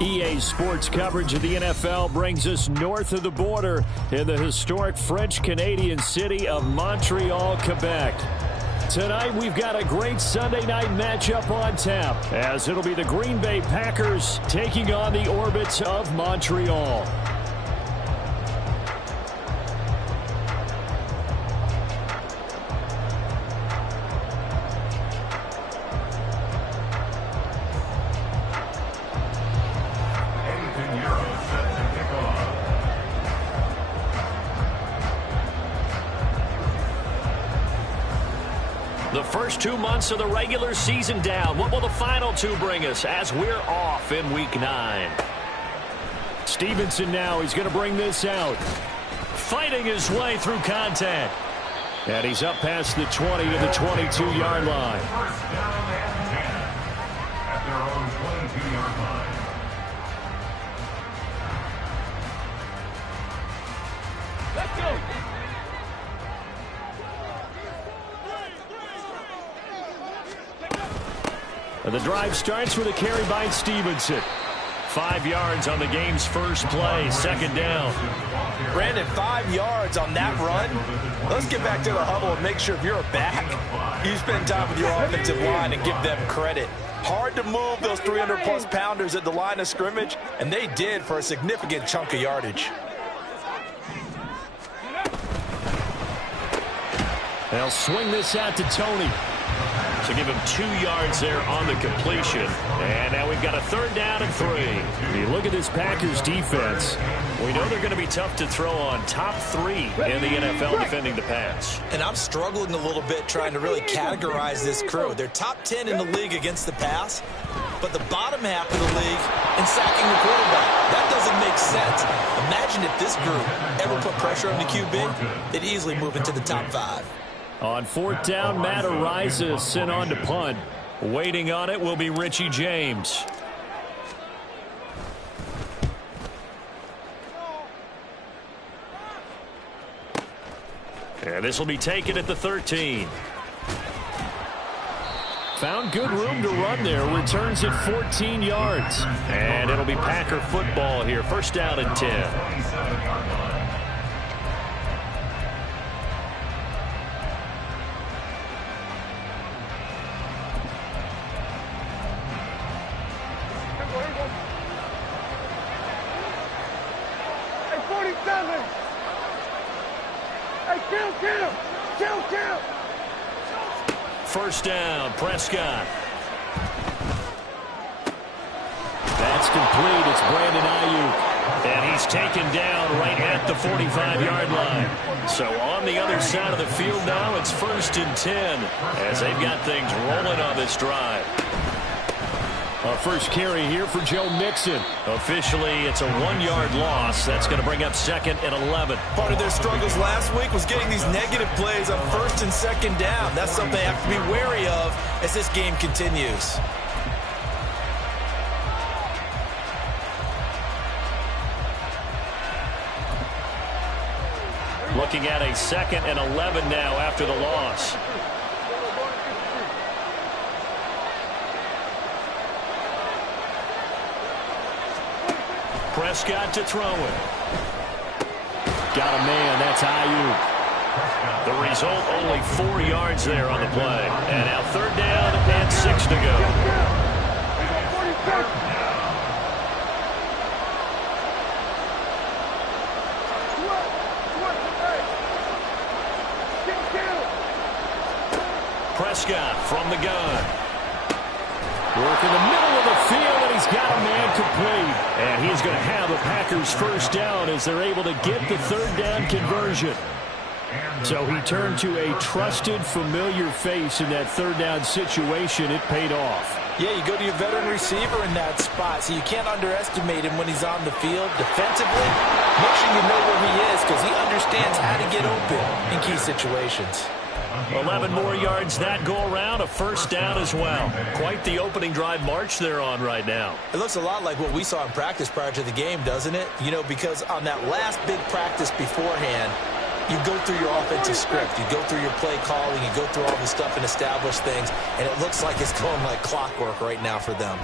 EA Sports coverage of the NFL brings us north of the border in the historic French-Canadian city of Montreal, Quebec. Tonight, we've got a great Sunday night matchup on tap, as it'll be the Green Bay Packers taking on the Orbits of Montreal. The first 2 months of the regular season down. What will the final two bring us as we're off in Week 9? Stevenson now, he's going to bring this out. Fighting his way through contact. And he's up past the 20 to the 22-yard line. First down and 10 at their own 22-yard line. Let's go. The drive starts with a carry by Stevenson. 5 yards on the game's first play, second down. Brandon, 5 yards on that run. Let's get back to the huddle and make sure if you're a back, you spend time with your offensive line and give them credit. Hard to move those 300-plus pounders at the line of scrimmage, and they did for a significant chunk of yardage. They'll swing this out to Tony. So give him 2 yards there on the completion. And now we've got a third down and 3. When you look at this Packers defense, we know they're going to be tough to throw on. Top 3 in the NFL defending the pass. And I'm struggling a little bit trying to really categorize this crew. They're top 10 in the league against the pass, but the bottom half of the league in sacking the quarterback. That doesn't make sense. Imagine if this group ever put pressure on the QB, they'd easily move into the top 5. On fourth down, Matt Araiza sent on to punt. Waiting on it will be Richie James. And this will be taken at the 13. Found good room to run there. Returns at 14 yards. And it'll be Packer football here. First down and 10. First down, Prescott. That's complete. It's Brandon Ayuk. And he's taken down right at the 45-yard line. So on the other side of the field now, it's 1st and 10 as they've got things rolling on this drive. A first carry here for Joe Mixon. Officially, it's a 1-yard loss. That's going to bring up 2nd and 11. Part of their struggles last week was getting these negative plays on 1st and 2nd down. That's something they have to be wary of as this game continues. Looking at a 2nd and 11 now after the loss. Prescott to throw it. Got a man. That's Ayuk. The result, only 4 yards there on the play. And now 3rd down and 6 to go. Prescott from the gun. Work in the middle of the field, and he's got a man complete. And he's going to have the Packers first down as they're able to get the 3rd down conversion. So he turned to a trusted, familiar face in that 3rd down situation. It paid off. Yeah, you go to your veteran receiver in that spot, so you can't underestimate him when he's on the field. Defensively, make sure you know where he is because he understands how to get open in key situations. 11 more yards that go around, a first down as well. Quite the opening drive march they're on right now. It looks a lot like what we saw in practice prior to the game, doesn't it? You know, because on that last big practice beforehand, you go through your offensive script, you go through your play calling, you go through all the stuff and establish things, and it looks like it's going like clockwork right now for them.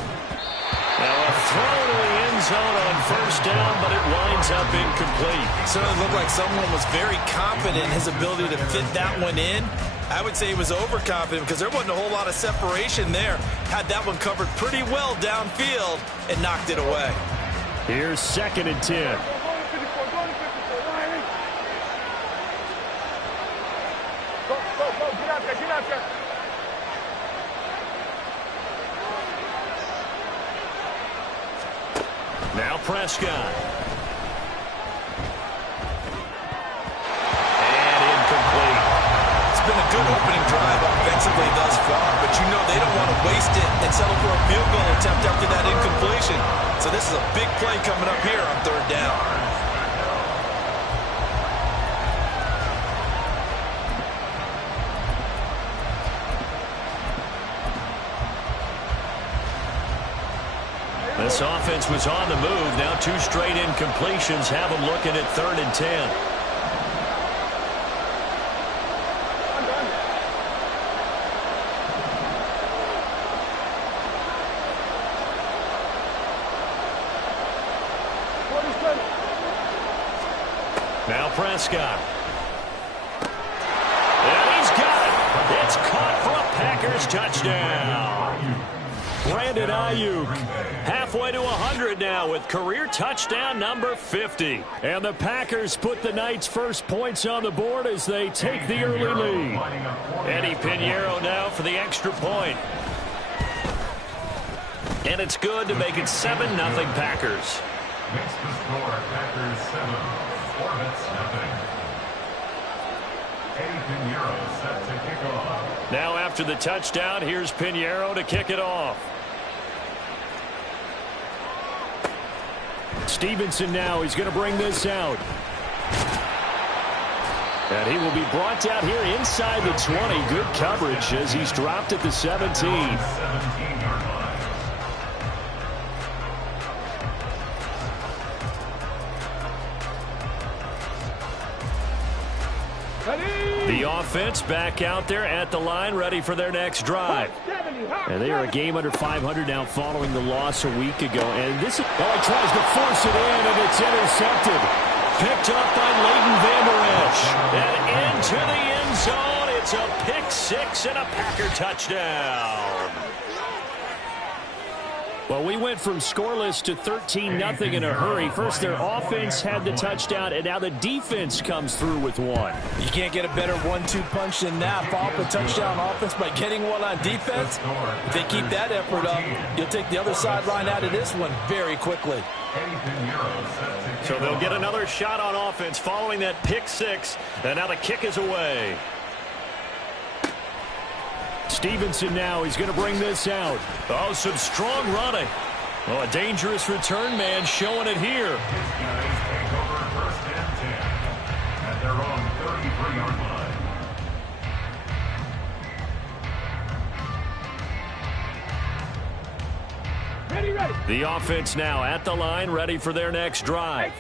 Now a throw to the end zone on first down, but it winds up incomplete. Certainly looked like someone was very confident in his ability to fit that one in. I would say he was overconfident because there wasn't a whole lot of separation there. Had that one covered pretty well downfield and knocked it away. Here's 2nd and 10. Now Prescott. And incomplete. It's been a good opening drive offensively thus far, but you know they don't want to waste it and settle for a field goal attempt after that incompletion. So this is a big play coming up here on 3rd down. This offense was on the move. Now 2 straight incompletions have them looking at 3rd and 10. Now Prescott. And he's got it. It's caught for a Packers touchdown. Brandon Ayuk halfway to 100 now with career touchdown number 50. And the Packers put the night's first points on the board as they take the early lead. Eddie Pinheiro now for the extra point. And it's good to make it 7-0 Packers. Makes the score Packers 7, Hornets nothing. Eddie Pinheiro set to kick off. Now after the touchdown, here's Pinheiro to kick it off. Stevenson now, he's going to bring this out. And he will be brought down here inside the 20. Good coverage as he's dropped at the 17. 17-yard line. The offense back out there at the line, ready for their next drive. And they are a game under 500 now following the loss a week ago. And this is, he tries to force it in, and it's intercepted. Picked up by Leighton Vander Esch. And into the end zone. It's a pick 6 and a Packer touchdown. Well, we went from scoreless to 13-0 in a hurry. First, their offense had the touchdown, and now the defense comes through with one. You can't get a better 1-2 punch than that. Follow up a touchdown offense by getting one on defense. If they keep that effort up, you'll take the other sideline out of this one very quickly. So they'll get another shot on offense following that pick 6, and now the kick is away. Stevenson now, he's going to bring this out. Oh, some strong running. Oh, a dangerous return man showing it here. His guys take over 1st and 10 at their own 33-yard line. The offense now at the line, ready for their next drive.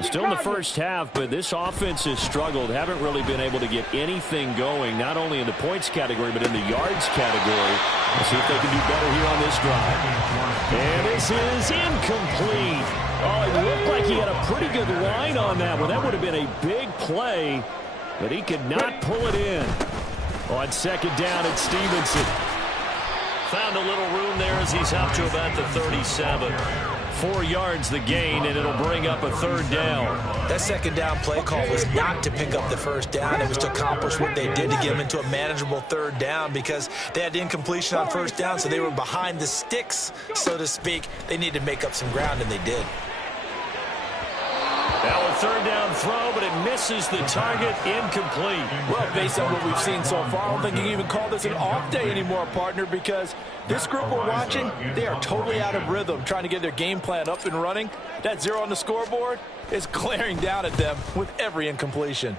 Still in the first half, but this offense has struggled. Haven't really been able to get anything going, not only in the points category, but in the yards category. We'll see if they can do better here on this drive. And this is incomplete. Oh, it looked like he had a pretty good line on that one. That would have been a big play, but he could not pull it in. On 2nd down, it's Stevenson. Found a little room there as he's up to about the 37. 4 yards the gain, and it'll bring up a 3rd down. That 2nd down play call was not to pick up the 1st down. It was to accomplish what they did to get them into a manageable 3rd down because they had incompletion on 1st down, so they were behind the sticks, so to speak. They needed to make up some ground, and they did. Now a 3rd down throw, but it misses the target, incomplete. Well, based on what we've seen so far, I don't think you can even call this an off day anymore, partner, because this group we're watching, they are totally out of rhythm, trying to get their game plan up and running. That 0 on the scoreboard is glaring down at them with every incompletion.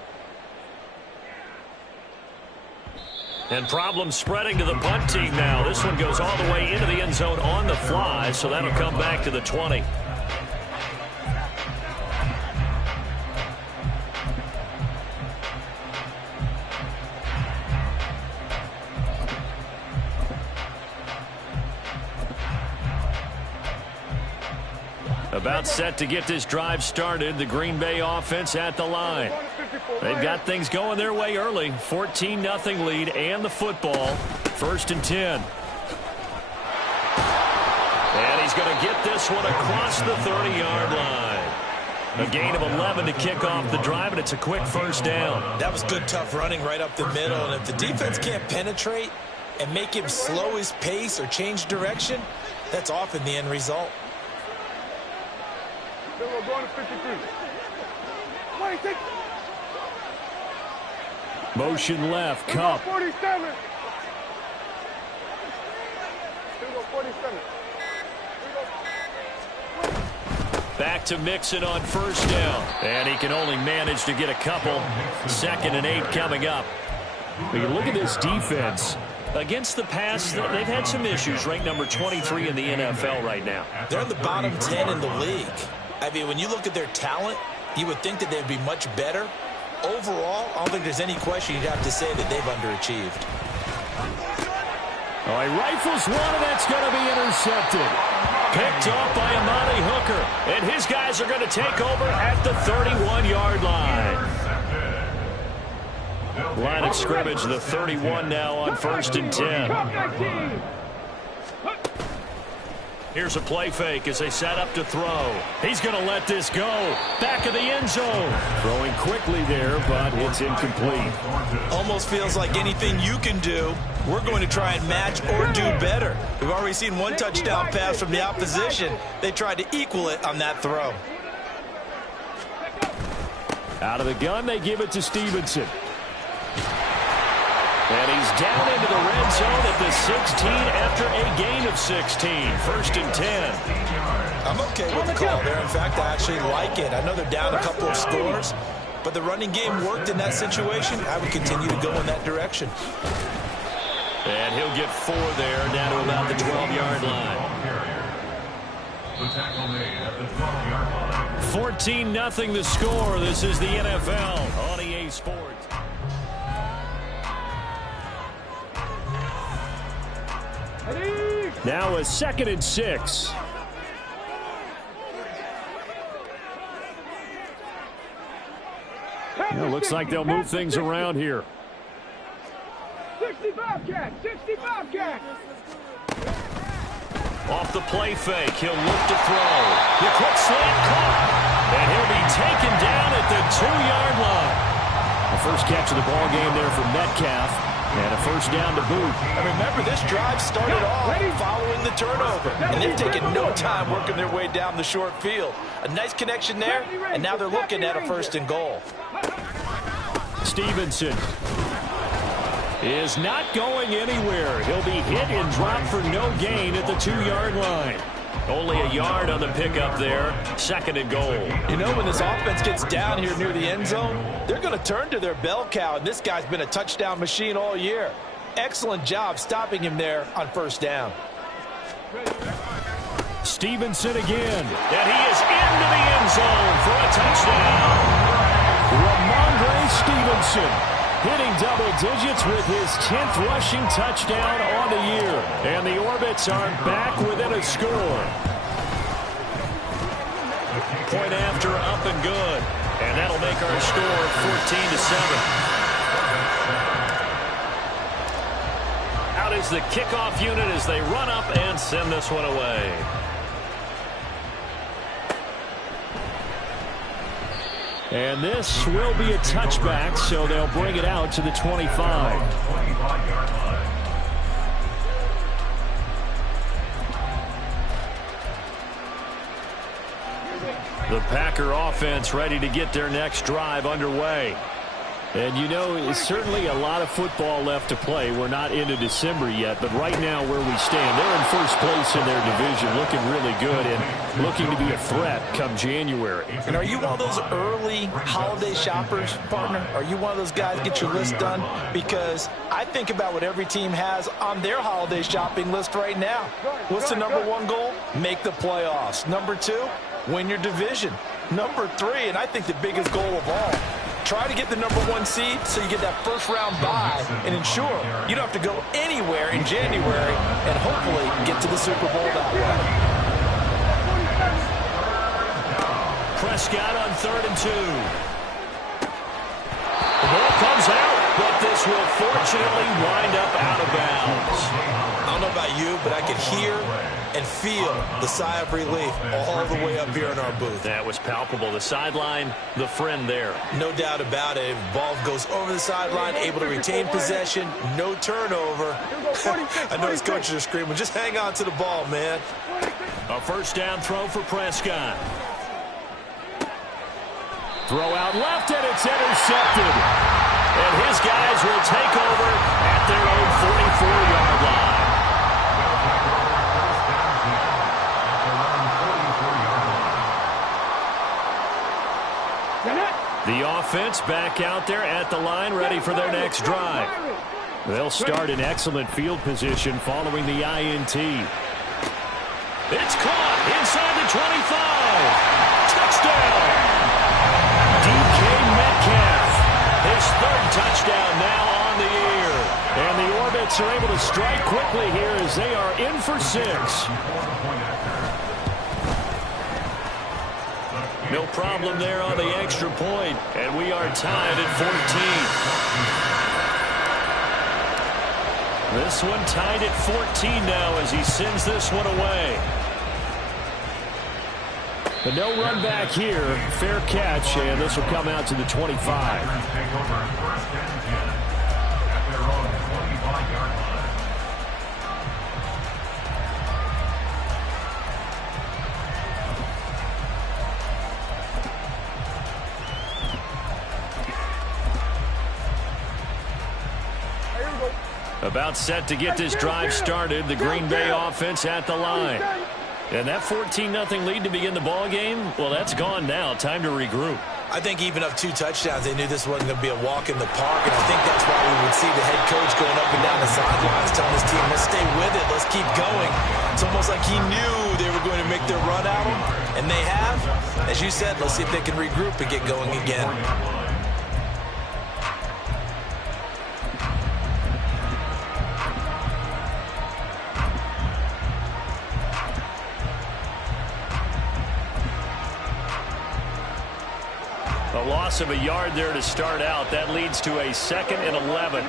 And problems spreading to the punt team now. This one goes all the way into the end zone on the fly, so that'll come back to the 20. About set to get this drive started. The Green Bay offense at the line. They've got things going their way early. 14-0 lead and the football. 1st and 10. And he's going to get this one across the 30-yard line. A gain of 11 to kick off the drive, and it's a quick 1st down. That was good, tough running right up the middle. And if the defense can't penetrate and make him slow his pace or change direction, that's often the end result. Motion left, Cup. 47. Back to Mixon on 1st down. And he can only manage to get a couple. 2nd and 8 coming up. When you look at this defense, against the pass, they've had some issues. Ranked number 23 in the NFL right now. They're in the bottom 10 in the league. I mean, when you look at their talent, you would think that they'd be much better. Overall, I don't think there's any question you'd have to say that they've underachieved. Oh, he rifles one, and that's going to be intercepted. Picked off by Amani Hooker. And his guys are going to take over at the 31-yard line. Line of scrimmage, the 31 now on 1st and 10. Here's a play fake as they set up to throw. He's going to let this go. Back of the end zone. Throwing quickly there, but it's incomplete. Almost feels like anything you can do, we're going to try and match or do better. We've already seen one touchdown pass from the opposition. They tried to equal it on that throw. Out of the gun, they give it to Stevenson. And he's down into the red zone at the 16 after a gain of 16. 1st and 10. I'm okay with the call there. In fact, I actually like it. I know they're down a couple of scores, but the running game worked in that situation. I would continue to go in that direction. And he'll get 4 there, down to about the 12-yard line. The tackle made at the 12-yard line. 14-0 the score. This is the NFL on EA Sports. Now a 2nd and 6. It looks like they'll move things around here. 65 cat, 65 cat. Off the play fake, he'll look to throw. The quick slant caught, and he'll be taken down at the 2-yard line. The first catch of the ball game there for Metcalf. And a 1st down to boot. And remember, this drive started off following the turnover. And they've taken no time working their way down the short field. A nice connection there, and now they're looking at a 1st and goal. Stevenson is not going anywhere. He'll be hit and dropped for no gain at the 2-yard line. Only a yard on the pickup there. 2nd and goal. You know, when this offense gets down here near the end zone, they're going to turn to their bell cow, and this guy's been a touchdown machine all year. Excellent job stopping him there on 1st down. Stevenson again. And he is into the end zone for a touchdown. Ramondre Stevenson hitting double digits with his 10th rushing touchdown on the year. And the Orbits are back within a score. Point after up and good. And that'll make our score 14-7. Out is the kickoff unit as they run up and send this one away. And this will be a touchback, so they'll bring it out to the 25. The Packer offense ready to get their next drive underway. And, you know, it's certainly a lot of football left to play. We're not into December yet, but right now where we stand, they're in first place in their division, looking really good and looking to be a threat come January. And are you one of those early holiday shoppers, partner? Are you one of those guys get your list done? Because I think about what every team has on their holiday shopping list right now. What's the #1 goal? Make the playoffs. #2, win your division. #3, and I think the biggest goal of all, try to get the #1 seed so you get that first-round bye and ensure you don't have to go anywhere in January and hopefully get to the Super Bowl that way. Prescott on 3rd and 2. The ball comes out, but this will fortunately wind up out of bounds. I don't know about you, but I could hear and feel the sigh of relief all the way up here in our booth. That was palpable. The sideline, the friend there. No doubt about it. Ball goes over the sideline, able to retain possession, no turnover. I know his coaches are screaming, just hang on to the ball, man. A first down throw for Prescott. Throw out left, and it's intercepted. And his guys will take over at their own 44-yard line. The offense back out there at the line, ready for their next drive. They'll start in excellent field position following the INT. It's caught inside the 25. Touchdown! DK Metcalf, his 3rd touchdown now on the year. And the Orbits are able to strike quickly here as they are in for 6. No problem there on the extra point, and we are tied at 14. This one tied at 14 now as he sends this one away. But no run back here. Fair catch, and this will come out to the 25. About set to get this drive started. The Green Bay offense at the line. And that 14-0 lead to begin the ball game, well, that's gone now. Time to regroup. I think even up 2 touchdowns, they knew this wasn't going to be a walk in the park, and I think that's why we would see the head coach going up and down the sidelines telling his team, let's stay with it, let's keep going. It's almost like he knew they were going to make their run at him, and they have. As you said, let's see if they can regroup and get going again. A loss of a yard there to start out. That leads to a 2nd and 11.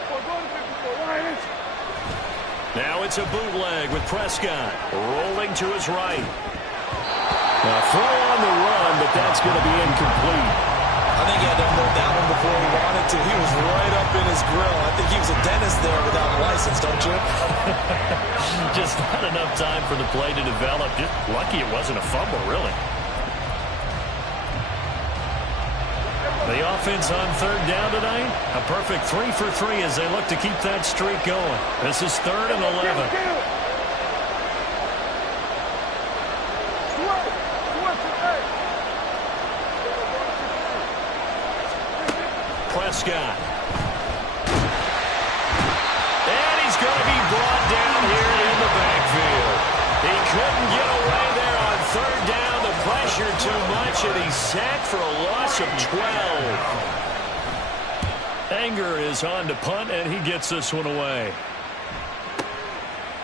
Now it's a bootleg with Prescott rolling to his right. A throw on the run, but that's going to be incomplete. I think he had to unload that one before he wanted to. He was right up in his grill. I think he was a dentist there without a license, don't you? Just not enough time for the play to develop. Just lucky it wasn't a fumble, really. The offense on 3rd down tonight, a perfect 3 for 3 as they look to keep that streak going. This is 3rd and 11. Prescott. And he's going to be brought down here in the backfield. He couldn't get away there on 3rd down. The pressure too much, and he's sacked for a loss of 12. Anger is on to punt, and he gets this one away.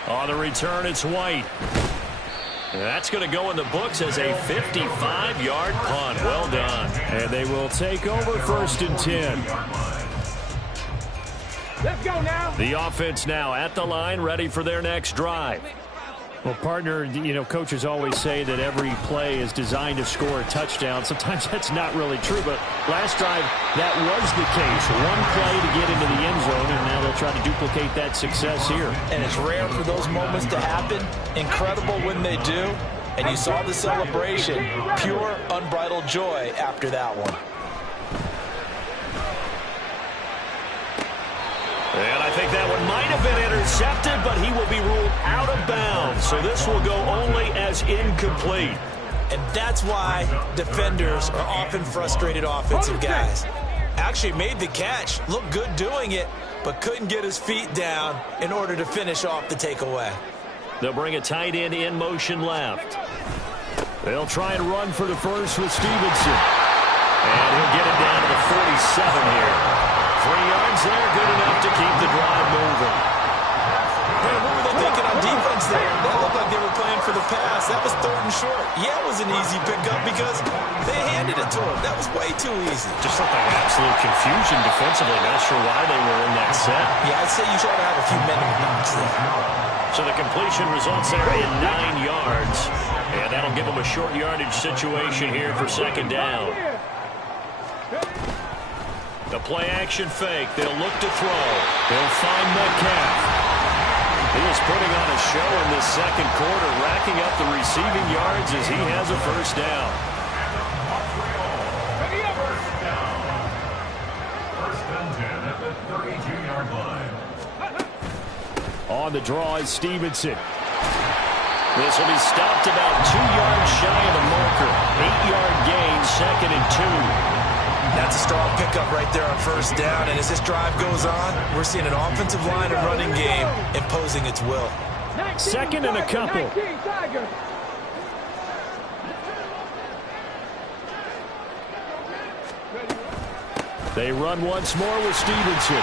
On the return, it's White. That's going to go in the books as a 55-yard punt. Well done. And they will take over 1st and 10. Let's go now. The offense now at the line, ready for their next drive. Well, partner, you know, coaches always say that every play is designed to score a touchdown. Sometimes that's not really true, but last drive, that was the case. One play to get into the end zone, and now they'll try to duplicate that success here. And it's rare for those moments to happen. Incredible when they do. And you saw the celebration. Pure, unbridled joy after that one. And I think that one might have been intercepted, but he will be ruled out of bounds. So this will go only as incomplete. And that's why defenders are often frustrated offensive guys. Actually made the catch, looked good doing it, but couldn't get his feet down in order to finish off the takeaway. They'll bring a tight end in motion left. They'll try and run for the first with Stevenson. And he'll get it down to the 47 here. 3 yards there, good enough to keep the drive moving. Hey, what were they thinking on defense there. That looked like they were playing for the pass. That was 3rd and short. Yeah, it was an easy pickup because they handed it to him. That was way too easy. Just looked like absolute confusion defensively. Not sure why they were in that set. Yeah, I'd say you try to have a few men in the box there. So the completion results there in 9 yards. And that'll give them a short yardage situation here for 2nd down. The play action fake. They'll look to throw. They'll find Metcalf. He is putting on a show in this 2nd quarter, racking up the receiving yards as he has a 1st down. First and 10 at the 32-yard line. On the draw is Stevenson. This will be stopped about 2 yards shy of the marker. 8-yard gain, 2nd and 2. That's a strong pickup right there on 1st down. And as this drive goes on, we're seeing an offensive line and running game imposing its will. 2nd and a couple. They run once more with Stevenson.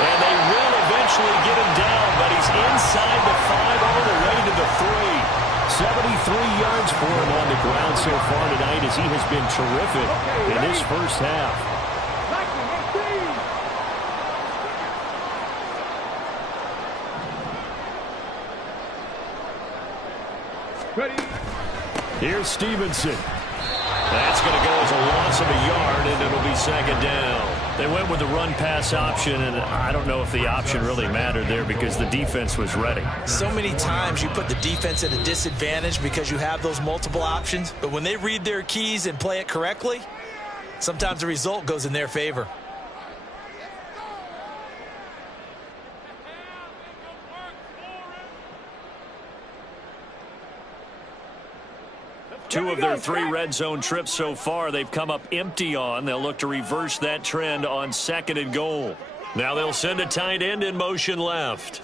And they will eventually get him down, but he's inside the 5 all the way to the 3. 73 yards for him on the ground so far tonight as he has been terrific in this 1st half. Here's Stevenson. That's going to go as a loss of a yard, and it'll be 2nd down. They went with the run-pass option, and I don't know if the option really mattered there because the defense was ready. So many times you put the defense at a disadvantage because you have those multiple options, but when they read their keys and play it correctly, sometimes the result goes in their favor. Two of their 3 red zone trips so far they've come up empty on. They'll look to reverse that trend on 2nd and goal. Now they'll send a tight end in motion left.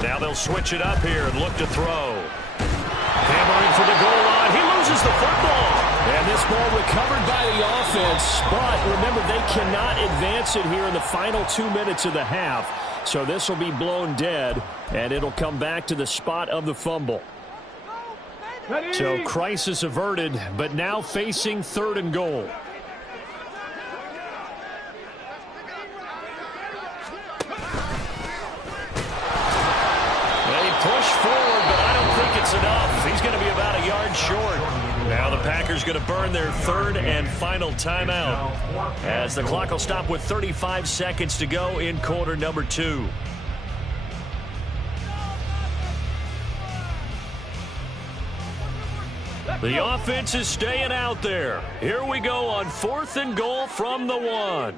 Now they'll switch it up here and look to throw. Hammering for the goal line. He loses the football. And this ball recovered by the offense. But remember, they cannot advance it here in the final 2 minutes of the half. So this will be blown dead, and it'll come back to the spot of the fumble. So crisis averted, but now facing 3rd and goal. They push forward, but I don't think it's enough. He's going to be about a yard short. Now the Packers going to burn their 3rd and final timeout as the clock will stop with 35 seconds to go in quarter number 2. The offense is staying out there. Here we go on 4th and goal from the 1.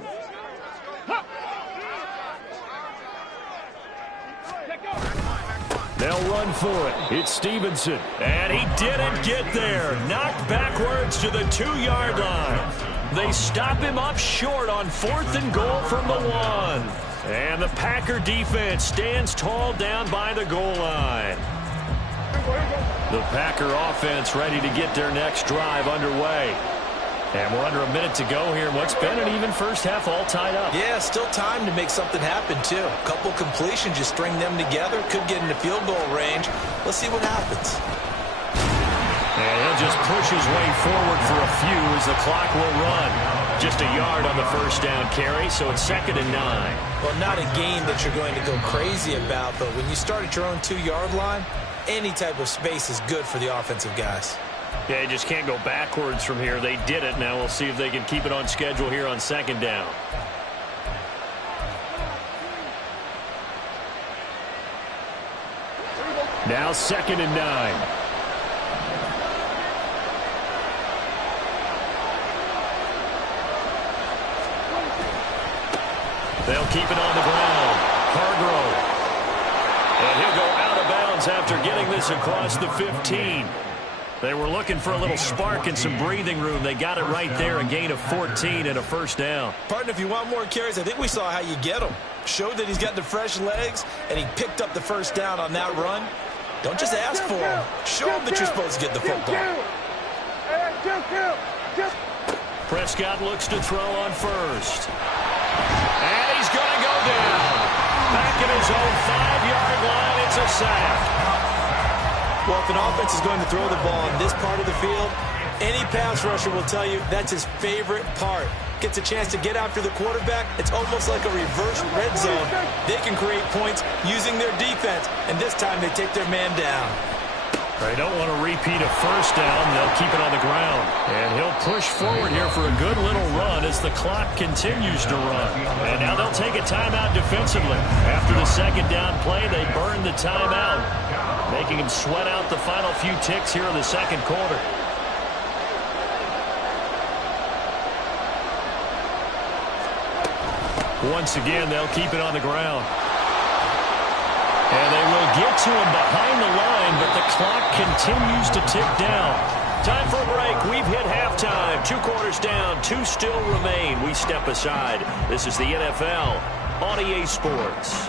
They'll run for it. It's Stevenson. And he didn't get there. Knocked backwards to the 2-yard line. They stop him up short on 4th and goal from the 1. And the Packer defense stands tall down by the goal line. The Packer offense ready to get their next drive underway. And we're under a minute to go here. What's been an even 1st half all tied up. Yeah, still time to make something happen, too. A couple completions, just string them together. Could get into field goal range. Let's see what happens. And he'll just push his way forward for a few as the clock will run. Just a yard on the 1st down carry, so it's 2nd and 9. Well, not a game that you're going to go crazy about, but when you start at your own 2-yard line, any type of space is good for the offensive guys. Yeah, you just can't go backwards from here. They did it. Now we'll see if they can keep it on schedule here on 2nd down. Now 2nd and 9. They'll keep it on the ground. Hargrove. And he'll go out of bounds after getting this across the 15. They were looking for a little spark and some breathing room. They got it right there, a gain of 14 and a 1st down. Partner, if you want more carries, I think we saw how you get them. Showed that he's got the fresh legs, and he picked up the 1st down on that run. Don't just ask for him. Show him that you're supposed to get the football. Prescott looks to throw on 1st. And he's going to go down. back at his own 5-yard line. It's a sack. Well, if an offense is going to throw the ball on this part of the field, any pass rusher will tell you that's his favorite part. Gets a chance to get after the quarterback. It's almost like a reverse red zone. They can create points using their defense, and this time they take their man down. They don't want to repeat a first down. They'll keep it on the ground. And he'll push forward here for a good little run as the clock continues to run. And now they'll take a timeout defensively. After the second down play, they burn the timeout, making him sweat out the final few ticks here in the second quarter. Once again, they'll keep it on the ground. And they will get to him behind the line, but the clock continues to tick down. Time for a break. We've hit halftime. 2 quarters down, 2 still remain. We step aside. This is the NFL on EA Sports.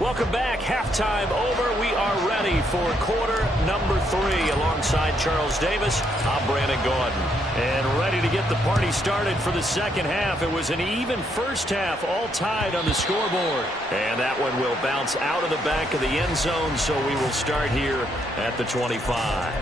Welcome back. Halftime over. We are ready for quarter number 3. Alongside Charles Davis, I'm Brandon Gordon. And ready to get the party started for the second half. It was an even first half, all tied on the scoreboard. And that one will bounce out of the back of the end zone, so we will start here at the 25.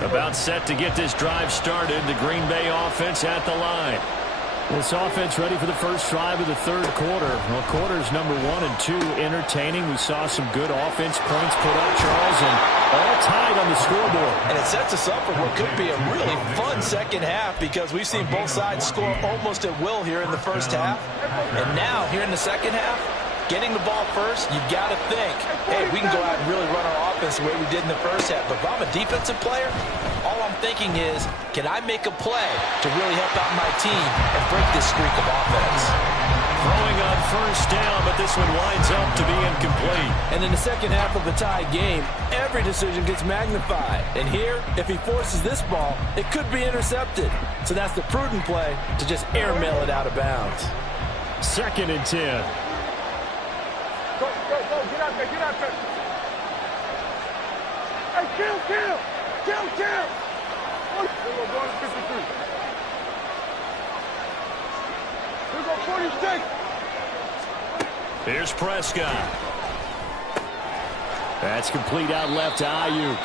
About set to get this drive started. The Green Bay offense at the line. This offense ready for the first drive of the third quarter. Well, quarters number 1 and 2 entertaining. We saw some good offense points put up, Charles, and all tied on the scoreboard. And it sets us up for what could be a really fun second half because we've seen both sides score almost at will here in the first half. And now, here in the second half, getting the ball first, you got to think, hey, we can go out and really run our offense the way we did in the first half. But if I'm a defensive player, all I'm thinking is, can I make a play to really help out my team and break this streak of offense? Throwing on first down, but this one winds up to be incomplete. And in the second half of a tie game, every decision gets magnified. And here, if he forces this ball, it could be intercepted. So that's the prudent play to just airmail it out of bounds. 2nd and 10. Go, get out there, get out there. Hey, kill. We're going to go to 53. We're going 46. Here's Prescott. That's complete out left to Ayuk.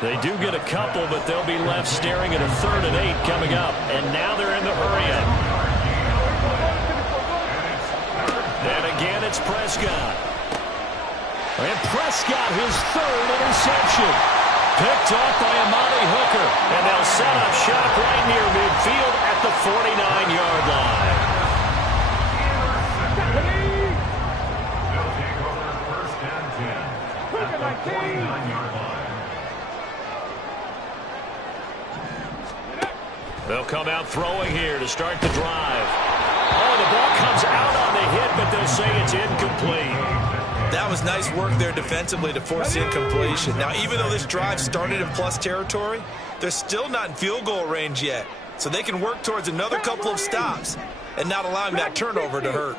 They do get a couple, but they'll be left staring at a 3rd and 8 coming up. And now they're in the hurry-up. And again, it's Prescott. And Prescott, his 3rd interception. Picked off by Amani Hooker. And they'll set up shop right near midfield at the 49-yard line. They'll take over 1st and 10 at the 49-yard line. They'll come out throwing here to start the drive. Oh, the ball comes out on the hit, but they'll say it's incomplete. That was nice work there defensively to force the incompletion. Now, even though this drive started in plus territory, they're still not in field goal range yet. So they can work towards another couple of stops and not allowing that turnover to hurt.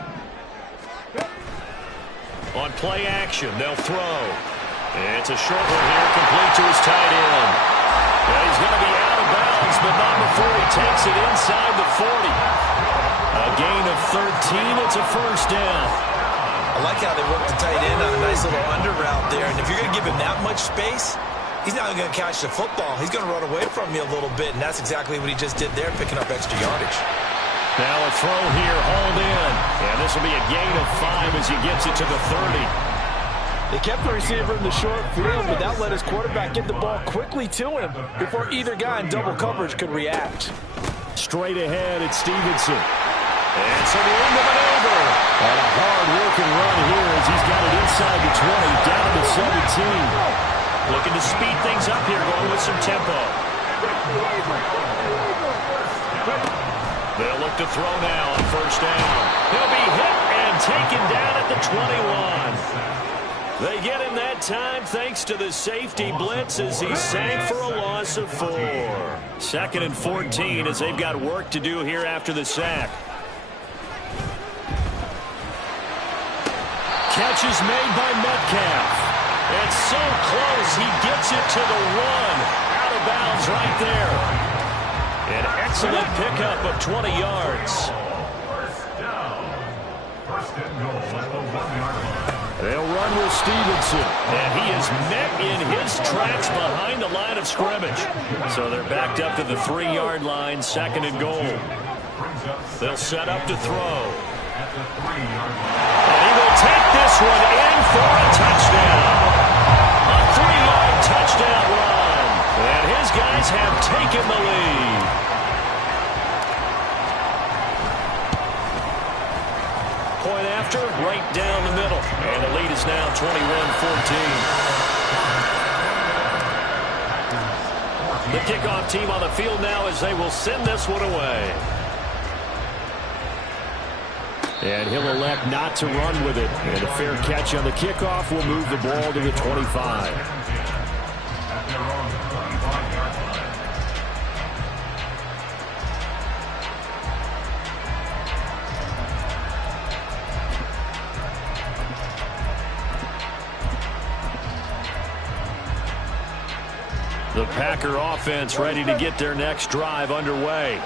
On play action, they'll throw. It's a short one here, complete to his tight end. Well, he's going to be out of bounds, but not before he takes it inside the 40. A gain of 13, it's a first down. I like how they work the tight end on a nice little under route there. And if you're going to give him that much space, he's not going to catch the football. He's going to run away from you a little bit, and that's exactly what he just did there, picking up extra yardage. Now a throw here, hauled in. And this will be a gain of 5 as he gets it to the 30. They kept the receiver in the short field, but that let his quarterback get the ball quickly to him before either guy in double coverage could react. Straight ahead, it's Stevenson. And some room to maneuver. And a hard-working run here as he's got it inside the 20, down to 17. Looking to speed things up here, going with some tempo. They'll look to throw now on first down. He'll be hit and taken down at the 21. They get him that time thanks to the safety blitz as he sank for a loss of 4. 2nd and 14 as they've got work to do here after the sack. Catch is made by Metcalf. It's so close, he gets it to the 1. Out of bounds right there. An excellent pickup of 20 yards. First down. First and goal at the 1-yard line. They'll run with Stevenson. And he is met in his tracks behind the line of scrimmage. So they're backed up to the 3-yard line, 2nd and goal. They'll set up to throw. At the 3-yard line. And he will take this one in for a touchdown. A 3-yard touchdown run. And his guys have taken the lead. Point after, right down the middle. And the lead is now 21-14. The kickoff team on the field now as they will send this one away. And he'll elect not to run with it. And a fair catch on the kickoff will move the ball to the 25. At their own 35-yard line. The Packer offense ready to get their next drive underway.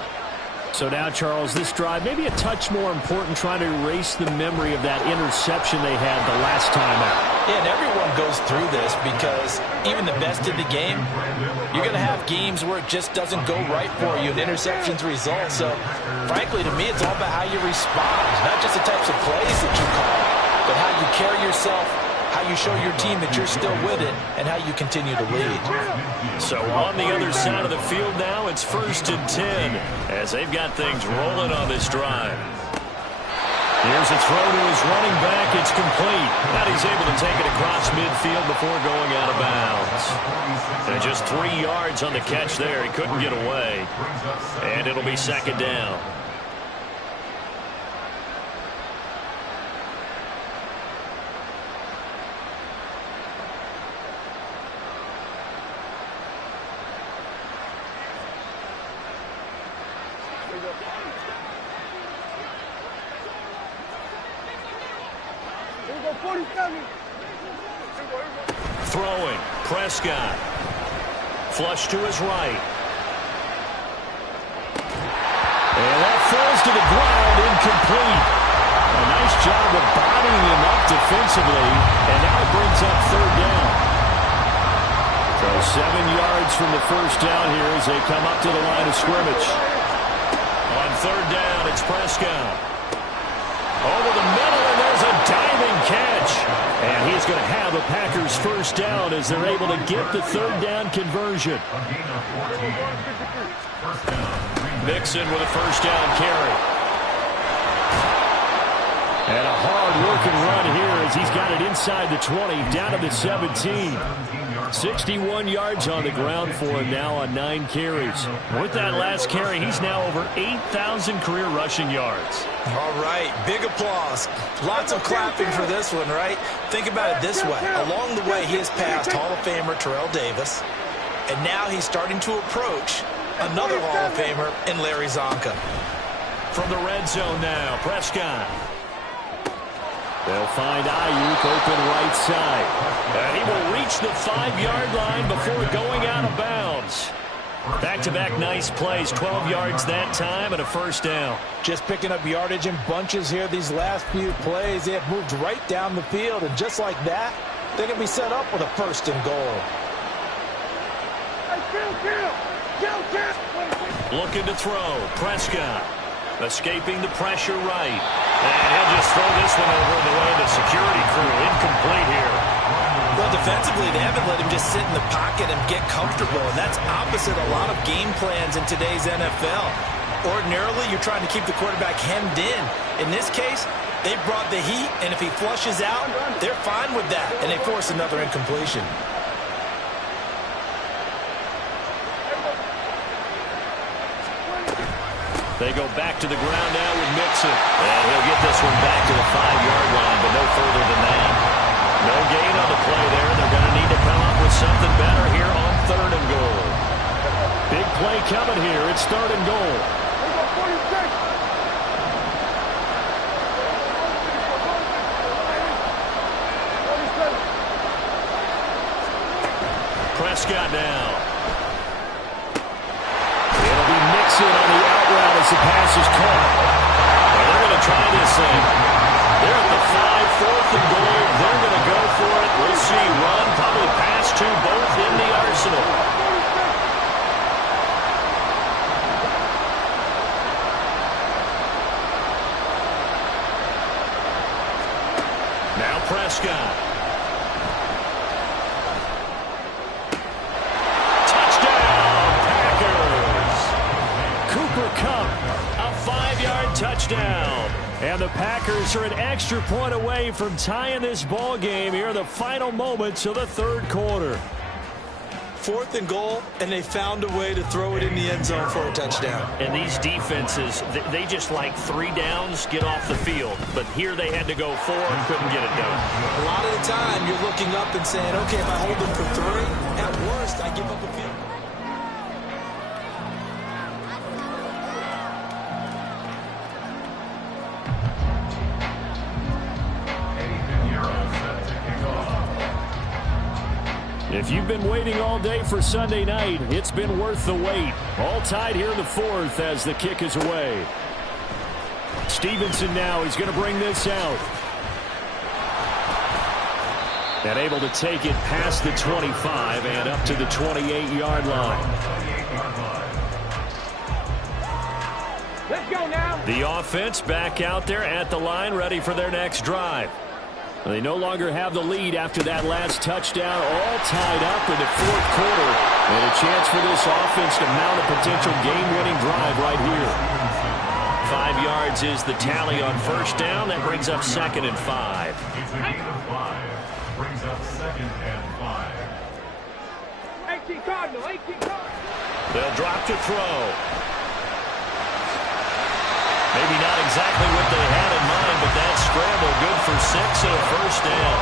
So now, Charles, this drive maybe a touch more important, trying to erase the memory of that interception they had the last time out. Yeah, and everyone goes through this because even the best in the game, you're going to have games where it just doesn't go right for you and interceptions result. So, frankly, to me, it's all about how you respond, not just the types of plays that you call, but how you carry yourself, how you show your team that you're still with it, and how you continue to lead. So on the other side of the field now, it's 1st and 10 as they've got things rolling on this drive. Here's a throw to his running back. It's complete. Now he's able to take it across midfield before going out of bounds. And just 3 yards on the catch there. He couldn't get away. And it'll be 2nd down. Throwing, Prescott. Flush to his right. And that falls to the ground, incomplete. A nice job of bodying him up defensively, and now it brings up 3rd down. So 7 yards from the first down here as they come up to the line of scrimmage. On 3rd down, it's Prescott. Over the middle, and there's a diving catch. And he's going to have a Packers first down as they're able to get the 3rd down conversion. Mixon with a first down carry. And a hard-working run here as he's got it inside the 20, down to the 17. 61 yards on the ground for him now on 9 carries. With that last carry, he's now over 8,000 career rushing yards. All right, big applause. Lots of clapping for this one, right? Think about it this way. Along the way, he has passed Hall of Famer Terrell Davis, and now he's starting to approach another Hall of Famer in Larry Zonka. From the red zone now, Prescott. They'll find Ayuk open right side. And he will reach the 5-yard line before going out of bounds. Back-to-back nice plays, 12 yards that time and a first down. Just picking up yardage in bunches here these last few plays. They have moved right down the field, and just like that, they're going to be set up with a 1st and goal. Looking to throw, Prescott. Escaping the pressure right. And he'll just throw this one over the way of the security crew. Incomplete here. Well, defensively, they haven't let him just sit in the pocket and get comfortable, and that's opposite a lot of game plans in today's NFL. Ordinarily, you're trying to keep the quarterback hemmed in. In this case, they brought the heat, and if he flushes out, they're fine with that, and they force another incompletion. They go back to the ground now with Mixon. And he'll get this one back to the 5-yard line, but no further than that. No gain on the play there. They're going to need to come up with something better here on 3rd and goal. Big play coming here. It's 3rd and goal. Prescott now. It'll be Mixon on the out route as the pass is caught. Well, they're going to try this thing. They're at the 5, 4th and goal. They're going to go for it. We'll see. Run, probably pass to both in the arsenal. Now Prescott. A 5-yard touchdown. And the Packers are an extra point away from tying this ball game here in the final moments of the 3rd quarter. 4th and goal, and they found a way to throw it in the end zone for a touchdown. And these defenses, they just like 3 downs, get off the field. But here they had to go 4 and couldn't get it done. A lot of the time, you're looking up and saying, okay, if I hold them for 3, at worst, I give up a field. If you've been waiting all day for Sunday night, it's been worth the wait. All tied here in the 4th as the kick is away. Stevenson now is going to bring this out. And able to take it past the 25 and up to the 28-yard line. Let's go now. The offense back out there at the line, ready for their next drive. They no longer have the lead after that last touchdown, all tied up in the 4th quarter. And a chance for this offense to mount a potential game-winning drive right here. 5 yards is the tally on 1st down. That brings up 2nd and 5. It's a gain of 5. Brings up 2nd and 5. 18 Cardinal, 18 Cardinal. They'll drop to throw. Maybe not exactly what they had in mind, but that scramble good for 6 and a 1st down.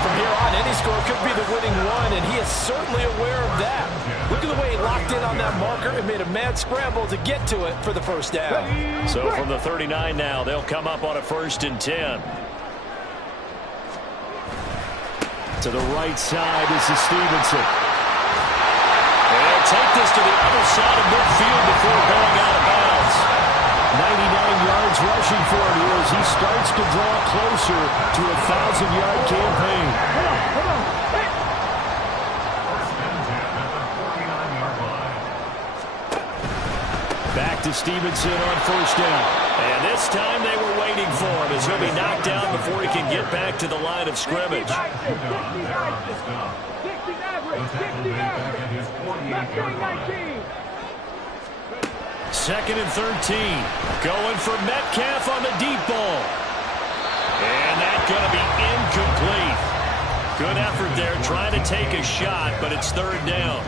From here on, any score could be the winning one, and he is certainly aware of that. Look at the way he locked in on that marker and made a mad scramble to get to it for the 1st down. So from the 39 now, they'll come up on a 1st and 10. To the right side, this is Stevenson. They'll take this to the other side of midfield before going out of bounds. 99 yards rushing for him here as he starts to draw closer to a 1,000-yard campaign. Come on. Hey. First and 10 at the 49-yard line. Back to Stevenson on 1st down. And this time they were waiting for him as he'll be knocked down before he can get back to the line of scrimmage. 60 average, 60 average. Not doing 19. 2nd and 13. Going for Metcalf on the deep ball. And that's going to be incomplete. Good effort there trying to take a shot, but it's 3rd down.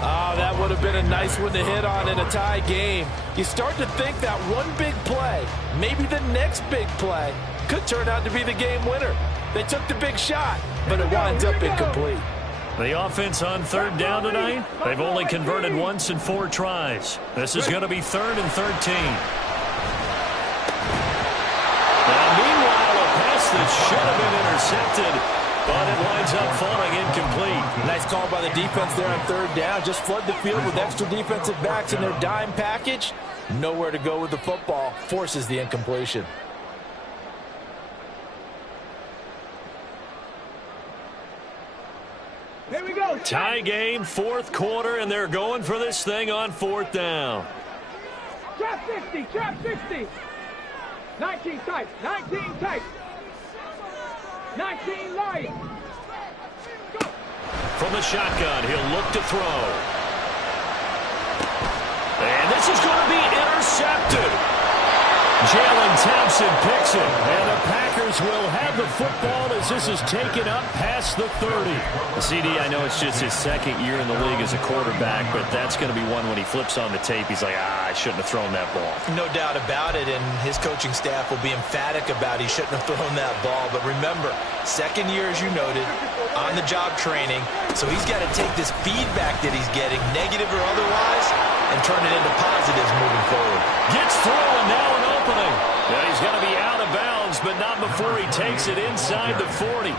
Oh, that would have been a nice one to hit on in a tie game. You start to think that one big play, maybe the next big play, could turn out to be the game winner. They took the big shot, but it winds up incomplete. The offense on 3rd down tonight, they've only converted once in 4 tries. This is going to be 3rd and 13. Now, meanwhile, a pass that should have been intercepted, but it winds up falling incomplete. Nice call by the defense there on 3rd down. Just flood the field with extra defensive backs in their dime package. Nowhere to go with the football. Forces the incompletion. Here we go. Tie game, 4th quarter, and they're going for this thing on 4th down. Trap 60, trap 60. 19 tight, 19 tight. 19 light. From the shotgun, he'll look to throw. And this is going to be intercepted. Jalen Thompson picks it, and the Packers will have the football as this is taken up past the 30. CD, I know it's just his second year in the league as a quarterback, but that's going to be one when he flips on the tape, he's like, I shouldn't have thrown that ball. No doubt about it, and his coaching staff will be emphatic about he shouldn't have thrown that ball. But remember, second year, as you noted, on-the-job training, so he's got to take this feedback that he's getting, negative or otherwise, and turn it into positives moving forward. Gets through, and now an opening. Yeah, he's going to be out of bounds, but not before he takes it inside the 40.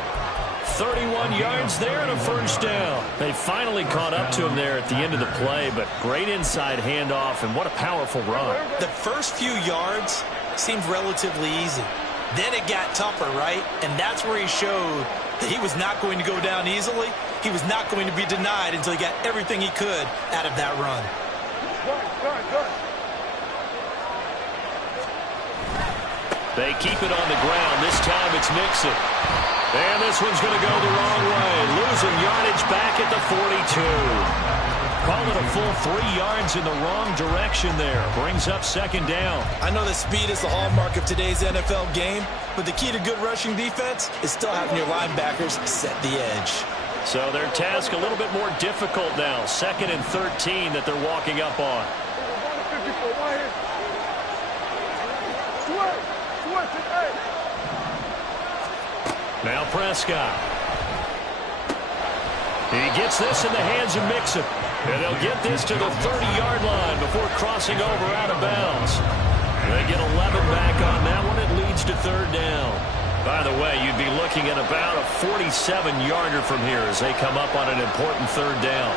31 yards there and a first down. They finally caught up to him there at the end of the play, but great inside handoff, and what a powerful run. The first few yards seemed relatively easy. Then it got tougher, right? And that's where he showed that he was not going to go down easily. He was not going to be denied until he got everything he could out of that run. They keep it on the ground. This time it's Mixon. And this one's going to go the wrong way. Losing yardage back at the 42. Call it a full 3 yards in the wrong direction there. Brings up second down. I know that speed is the hallmark of today's NFL game, but the key to good rushing defense is still having your linebackers set the edge. So their task a little bit more difficult now. 2nd and 13 that they're walking up on. Now Prescott. He gets this in the hands of Mixon. And they'll get this to the 30-yard line before crossing over out of bounds. They get 11 back on that one. It leads to third down. By the way, you'd be looking at about a 47-yarder from here as they come up on an important third down.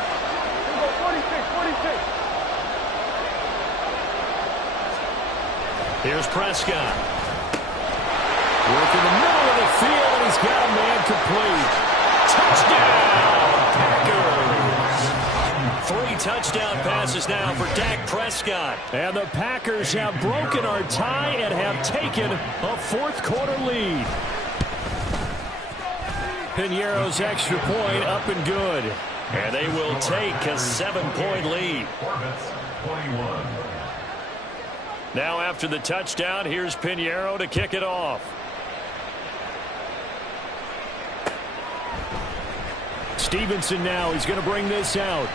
46. Here's Prescott. Working the middle of the field, and he's got a man complete. Touchdown, Packers! 3 touchdown passes now for Dak Prescott. And the Packers have broken our tie and have taken a fourth-quarter lead. Piñeiro's extra point up and good. And they will take a 7-point lead. Now after the touchdown, here's Piñeiro to kick it off. Stevenson now, he's going to bring this out.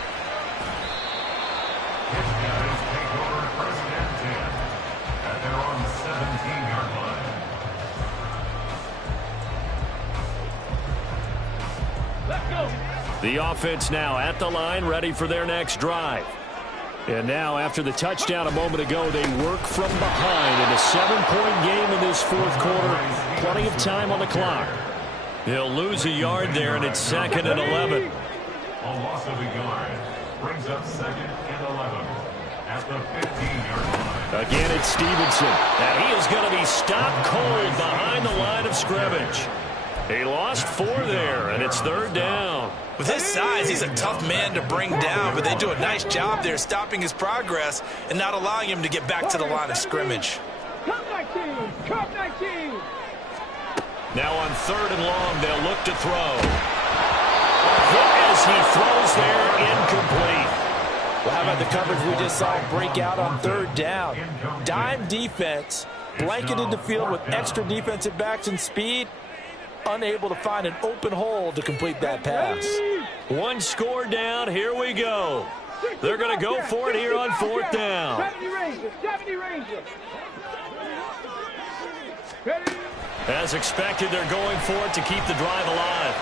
The offense now at the line, ready for their next drive. And now, after the touchdown a moment ago, they work from behind in a 7-point game in this fourth quarter. Plenty of time on the clock. He'll lose a yard there, and it's 2nd and 11. A loss of a yard brings up 2nd and 11 at the 15-yard line. Again, it's Stevenson. And he is going to be stopped cold behind the line of scrimmage. He lost 4 there, and it's third down. With his size, he's a tough man to bring down, but they do a nice job there stopping his progress and not allowing him to get back to the line of scrimmage. Cup 19. Now on 3rd and long, they'll look to throw. Hit as he throws there, incomplete. Well, how about the coverage we just saw break out on 3rd down? Dime defense, blanketed the field with extra defensive backs and speed, unable to find an open hole to complete that pass. 1 score down, here we go. They're going to go for it here on 4th down. 70 Rangers. As expected, they're going for it to keep the drive alive.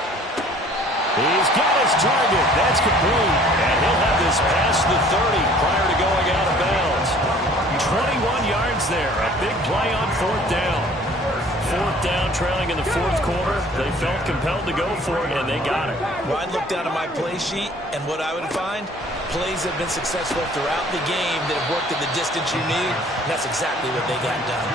He's got his target. That's complete. And he'll have this past the 30 prior to going out of bounds. 21 yards there. A big play on 4th down. 4th down, trailing in the 4th quarter. They felt compelled to go for it, and they got it. Well, I'd look down at my play sheet, and what I would find, plays have been successful throughout the game that have worked in the distance you need, and that's exactly what they got done.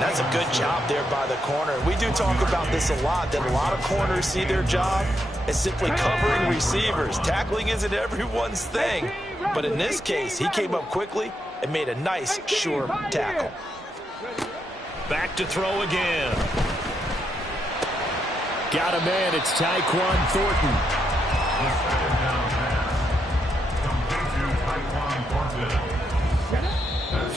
That's a good job there by the corner. We do talk about this a lot, that a lot of corners see their job as simply covering receivers. Tackling isn't everyone's thing, but in this case, he came up quickly and made a nice, sure tackle. Back to throw again. Got a man. It's Tyquan Thornton.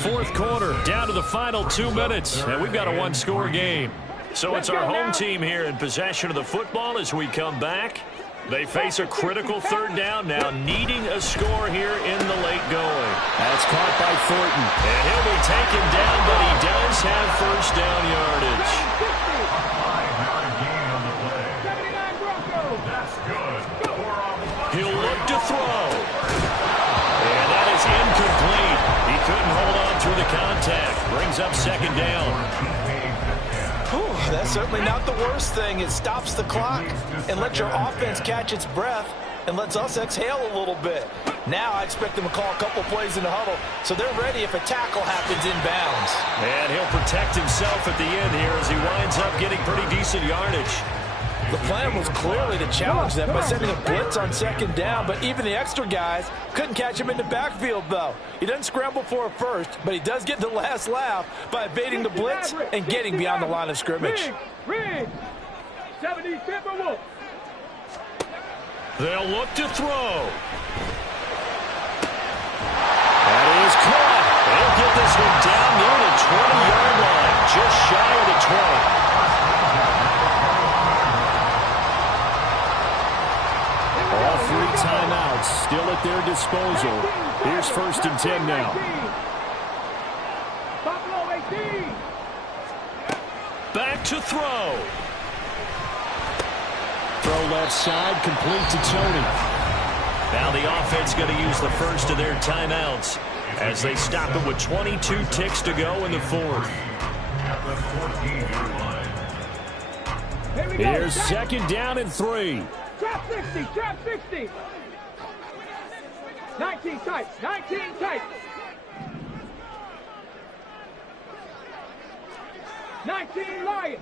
fourth quarter, down to the final 2 minutes, and we've got a one-score game. So it's our home team here in possession of the football as we come back. They face a critical third down now, needing a score here in the late going. That's caught by Thornton. And he'll be taken down, but he does have first down yardage. He'll look to throw. And that is incomplete. He couldn't hold on through the contact. Brings up second down. That's certainly not the worst thing. It stops the clock and lets your offense catch its breath and lets us exhale a little bit. Now I expect them to call a couple plays in the huddle so they're ready if a tackle happens inbounds. And he'll protect himself at the end here as he winds up getting pretty decent yardage. The plan was clearly to challenge them by sending a blitz on second down, but even the extra guys couldn't catch him in the backfield, though. He doesn't scramble for a first, but he does get the last laugh by evading the blitz and getting beyond the line of scrimmage. They'll look to throw. That is caught. They'll get this one down near the 20-yard line, just shy of the 20. All three timeouts still at their disposal. Here's first and 10 now. Back to throw. Throw left side, complete to Tony. Now the offense going to use the first of their timeouts as they stop it with 22 ticks to go in the fourth. Here's second down and 3. Trap 60, trap 60. 19 tight, 19 tight. 19 Lions.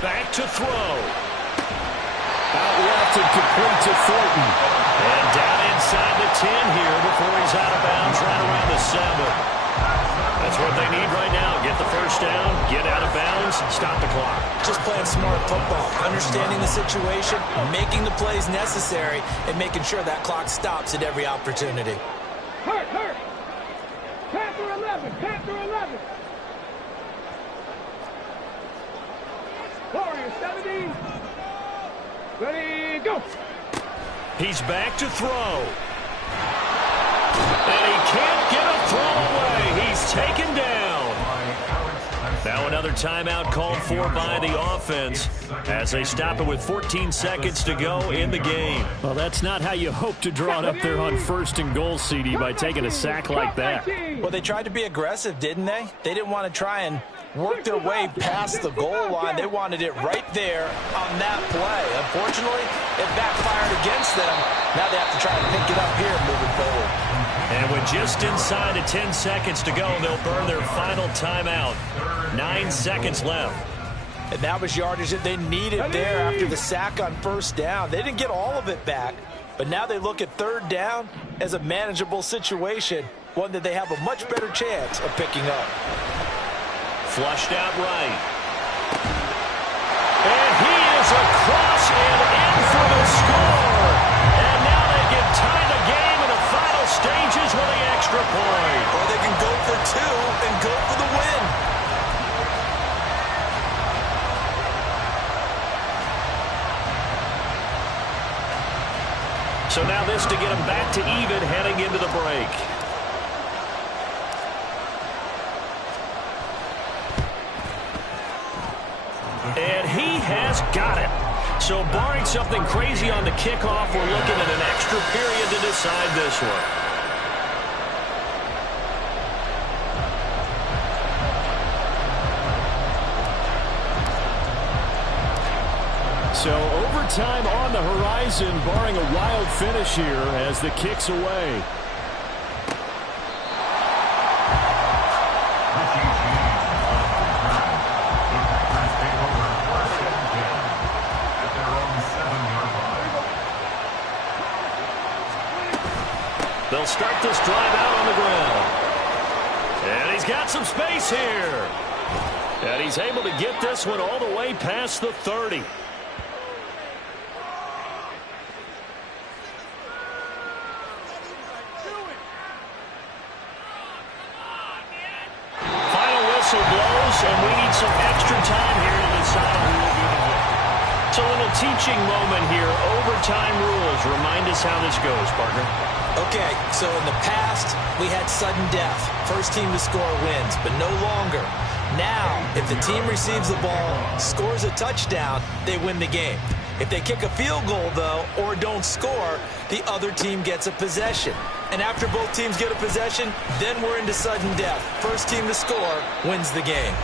Back to throw. Out left and complete to Thornton. And down inside the 10 here before he's out of bounds right around the 7. That's what they need right now. Get the first down, get out of bounds, stop the clock. Just playing smart football, understanding the situation, making the plays necessary, and making sure that clock stops at every opportunity. Hurt. Panther 11, Panther 11. Warriors 70. Ready, go. He's back to throw. And he can't get a throw away. He's taken down. Now another timeout called for by the offense as they stop it with 14 seconds to go in the game. Well, that's not how you hope to draw it up there on first and goal, CD, by taking a sack like that. Well, they tried to be aggressive, didn't they? They didn't want to try and work their way past the goal line. They wanted it right there on that play. Unfortunately, it backfired against them. Now they have to try and pick it up here moving forward. And with just inside of 10 seconds to go, they'll burn their final timeout. 9 seconds left. And that was yardage that they needed there after the sack on first down. They didn't get all of it back, but now they look at third down as a manageable situation, one that they have a much better chance of picking up. Flushed out right. And he is across and in for the score. And now they can tie the game in the final stages with the extra point. Or they can go for 2 and go for the win. So now this to get them back to even heading into the break. And he has got it. So barring something crazy on the kickoff, we're looking at an extra period to decide this one. So overtime on the horizon, barring a wild finish here as the kick's away. They'll start this drive out on the ground. And he's got some space here. And he's able to get this one all the way past the 30. whistle blows, and we need some extra time here to decide who will be the winner. It's a little teaching moment here. Overtime rules. Remind us how this goes, partner. Okay, so in the past, we had sudden death. First team to score wins, but no longer. Now, if the team receives the ball, scores a touchdown, they win the game. If they kick a field goal, though, or don't score, the other team gets a possession. And after both teams get a possession, then we're into sudden death. First team to score wins the game.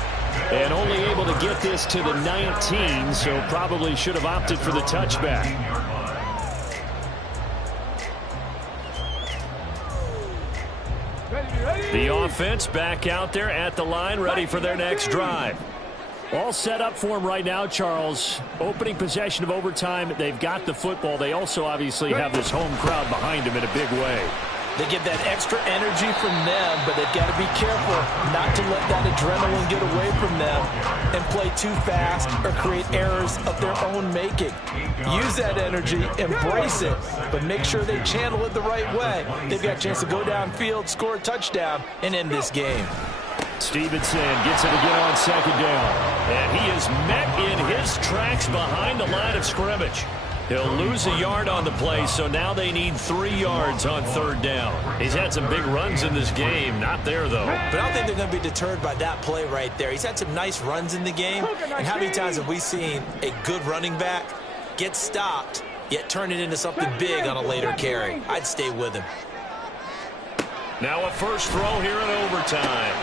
And only able to get this to the 19, so probably should have opted for the touchback. The offense back out there at the line, ready for their next drive. All set up for them right now, Charles. Opening possession of overtime. They've got the football. They also obviously have this home crowd behind them in a big way. They get that extra energy from them, but they've got to be careful not to let that adrenaline get away from them and play too fast or create errors of their own making. Use that energy, embrace it, but make sure they channel it the right way. They've got a chance to go downfield, score a touchdown, and end this game. Stevenson gets it again on second down. And he is met in his tracks behind the line of scrimmage. He'll lose a yard on the play, so now they need 3 yards on third down. He's had some big runs in this game. Not there, though. But I don't think they're going to be deterred by that play right there. He's had some nice runs in the game. And how many times have we seen a good running back get stopped, yet turn it into something big on a later carry? I'd stay with him. Now a first throw here in overtime.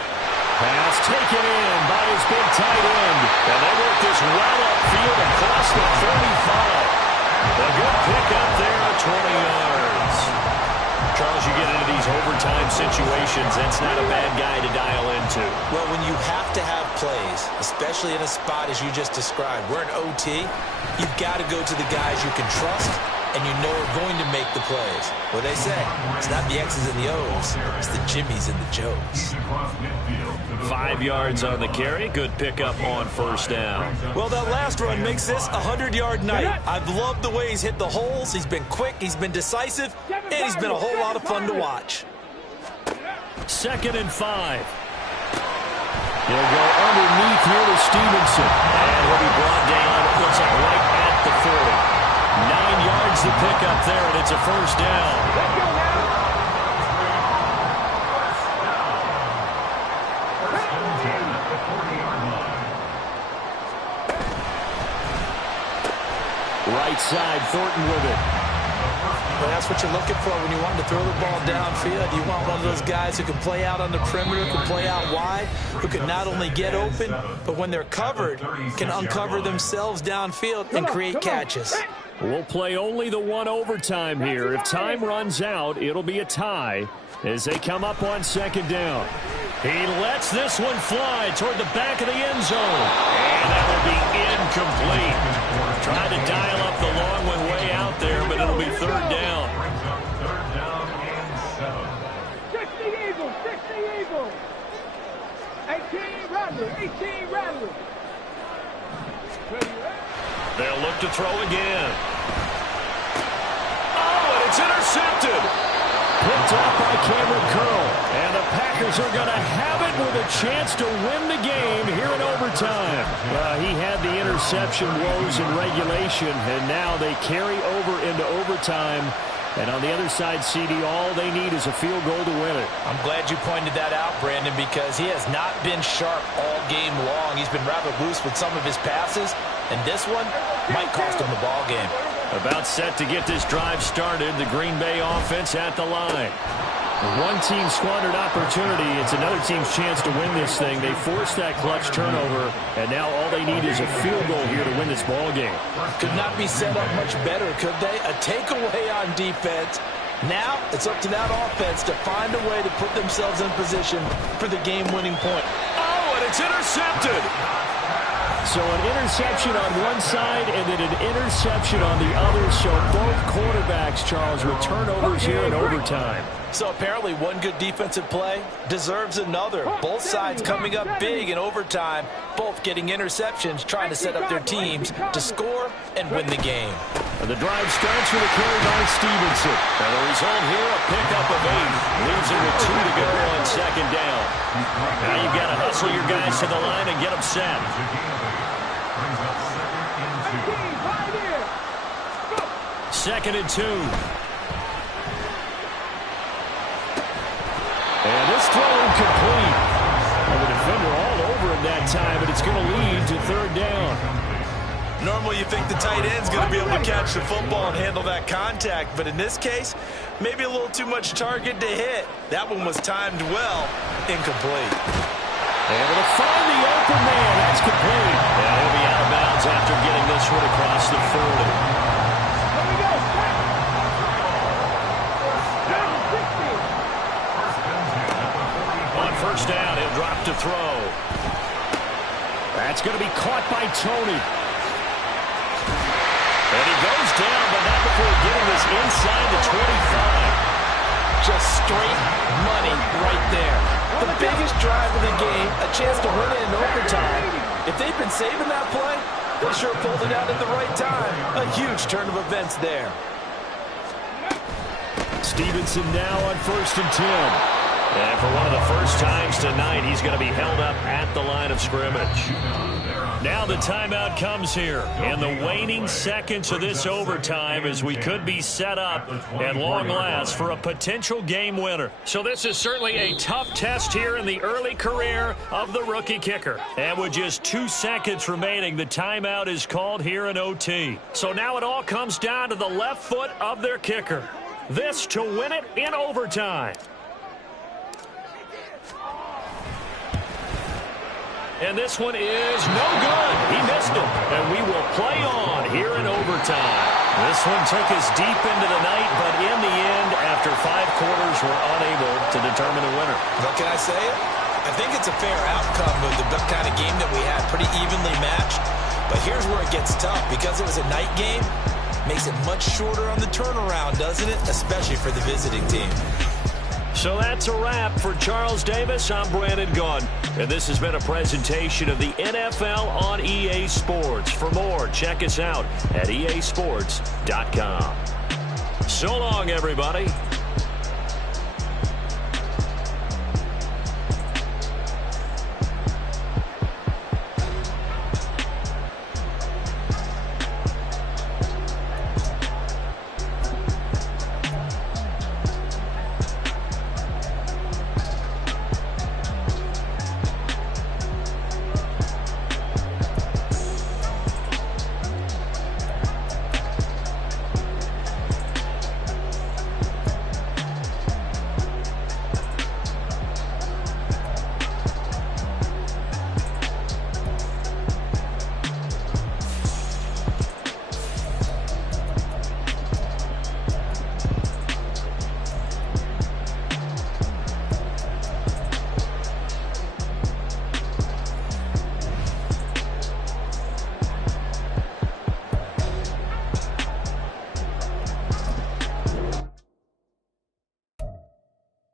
Pass taken in by his big tight end. And they work this well upfield across the 35. A good pickup there, 20 yards. Charles, you get into these overtime situations, that's not a bad guy to dial into. Well, when you have to have plays, especially in a spot as you just described, we're in OT, you've got to go to the guys you can trust and you know are going to make the plays. What they say, it's not the X's and the O's, it's the Jimmies and the Joes. 5 yards on the carry. Good pickup on first down. Well, that last run makes this a 100-yard night. I've loved the way he's hit the holes. He's been quick, he's been decisive, and he's been a whole lot of fun to watch. 2nd and 5. He'll go underneath here to Stevenson. And he'll be brought down, it looks like right at the 40. 9 yards to pick up there, and it's a first down. Let's go now. Right side, Thornton with it. Well, that's what you're looking for when you want to throw the ball downfield. You want one of those guys who can play out on the perimeter, can play out wide, who can not only get open, but when they're covered, can uncover themselves downfield and create catches. We'll play only the one overtime here. If time runs out, it'll be a tie as they come up on second down. He lets this one fly toward the back of the end zone. And that will be incomplete. Tried to dial up the long one way out there, but it'll be third down. 60 Eagles, 60 Eagles. 18 Rattlers, 18 Rattlers. They'll look to throw again. Oh, and it's intercepted. Picked up by Cameron Curl. And the Packers are going to have it with a chance to win the game here in overtime. He had the interception woes in regulation, and now they carry over into overtime. And on the other side, CD, all they need is a field goal to win it. I'm glad you pointed that out, Brandon, because he has not been sharp all game long. He's been rather loose with some of his passes, and this one might cost him the ball game. About set to get this drive started, the Green Bay offense at the line. One team squandered opportunity. It's another team's chance to win this thing. They forced that clutch turnover, and now all they need is a field goal here to win this ball game. Could not be set up much better, could they? A takeaway on defense. Now it's up to that offense to find a way to put themselves in position for the game-winning point. Oh, and it's intercepted. So an interception on one side and then an interception on the other. So both quarterbacks, Charles, with turnovers here in overtime. So apparently one good defensive play deserves another. Both sides coming up big in overtime, both getting interceptions, trying to set up their teams to score and win the game. And the drive starts with a carry by Stevenson. And the result here, a pickup of 8. Leaves it with 2 to go on second down. Now you've got to hustle your guys to the line and get them set. Second and 2. And this throw incomplete. And the defender all over him that time, and it's going to lead to third down. Normally you think the tight end's going to be able to catch the football and handle that contact, but in this case, maybe a little too much target to hit. That one was timed well, incomplete. Able to find the open man. That's complete. And he'll be out of bounds after getting this one across the 40. First down, he'll drop to throw. That's going to be caught by Tony. And he goes down, but not before getting this inside the 25. Just straight money right there. The biggest drive of the game, a chance to win it in overtime. If they've been saving that play, they sure pulled it out at the right time. A huge turn of events there. Stevenson now on 1st and 10. And for one of the first times tonight, he's going to be held up at the line of scrimmage. Now the timeout comes here in the waning seconds of this overtime as we could be set up at long last for a potential game winner. So this is certainly a tough test here in the early career of the rookie kicker. And with just 2 seconds remaining, the timeout is called here in OT. So now it all comes down to the left foot of their kicker. This to win it in overtime. And this one is no good. He missed it. And we will play on here in overtime. This one took us deep into the night, but in the end, after 5 quarters, we're unable to determine a winner. What can I say? I think it's a fair outcome of the kind of game that we had, pretty evenly matched. But here's where it gets tough. Because it was a night game, makes it much shorter on the turnaround, doesn't it? Especially for the visiting team. So that's a wrap for Charles Davis. I'm Brandon Gaudin, and this has been a presentation of the NFL on EA Sports. For more, check us out at easports.com. So long, everybody.